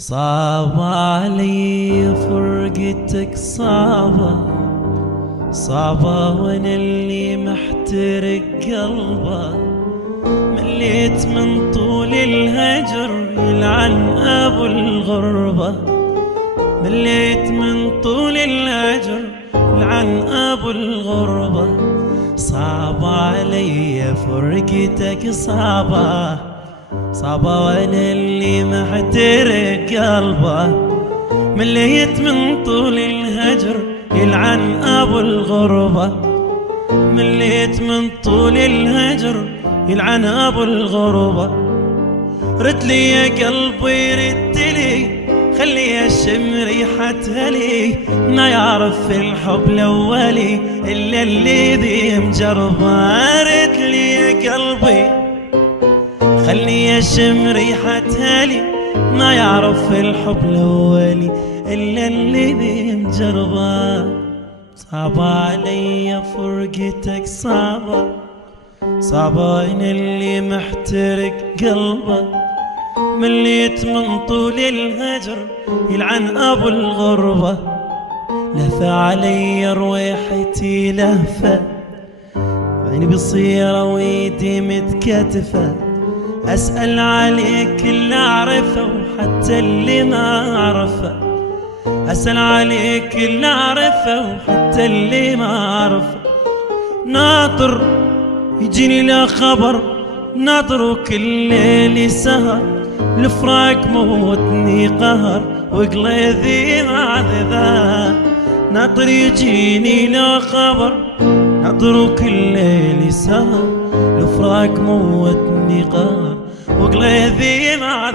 صعب علي فرقتك صعبة وانا اللي محترق قلبه. مليت من طول الهجر يلعن ابو الغربة. مليت من طول الهجر يلعن ابو الغربة. صعب علي فرقتك صعبة وانا اللي محترق قلبه. مليت من طول الهجر يلعن ابو الغربة. مليت من طول الهجر يلعن ابو الغربة. رد لي يا قلبي رد لي خلي اشم ريحتها لي. ما يعرف الحب الاولي الا اللي ذي مجربه. رد لي يا قلبي خلي اشم ريحتها لي. ما يعرف الحب الاولي الا اللي ذي مجربه. صعبة علي فرقتك صعبة انا اللي محترق قلبه. مليت من طول الهجر يلعن ابو الغربة. لهفة علي رويحتي لهفة عيني بصيرة ويدي متكتفة. أسأل عليك اللي أعرفه وحتى اللي ما أعرفه. أسأل عليك اللي أعرفه وحتى اللي ما أعرفه. ناطر يجيني لا خبر ناطر وكل ليلي سهر. الفراق موتني قهر وقليذي معذذة. ناطر يجيني لا خبر ناطر وكل ليلي سهر. الفراق موتني قهر وقليذي معذذة.